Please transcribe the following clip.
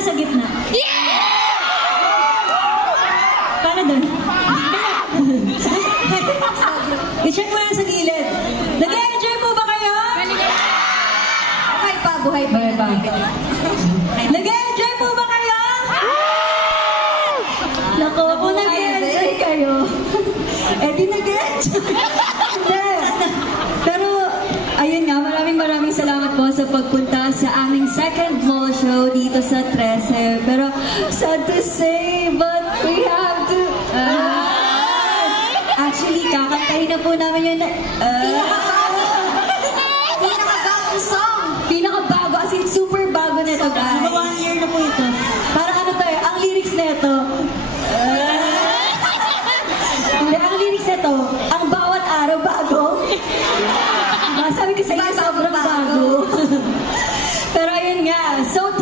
nasa gitna. Paano doon? I-check mo na sa gilid. Nag-enjoy po ba kayo? Buhay pa. Nag-enjoy po ba kayo? Naku, kung nag-enjoy kayo, di nag-enjoy. Pero, ayun nga, maraming salamat po sa pagpunta sa aming second mall show dito sa 13. Pero, sad to say, but we have to... actually, kakantahin na po namin yun. Pinakabagong song. Pinakabago, as in super bago na ito, guys. 1 year na po ito. Para ano to ang lyrics na ito. Hindi, ang lyrics na ito, ang bawat araw bago. Sabi ko sa iyo, sobrang bago. Pero ayun nga, so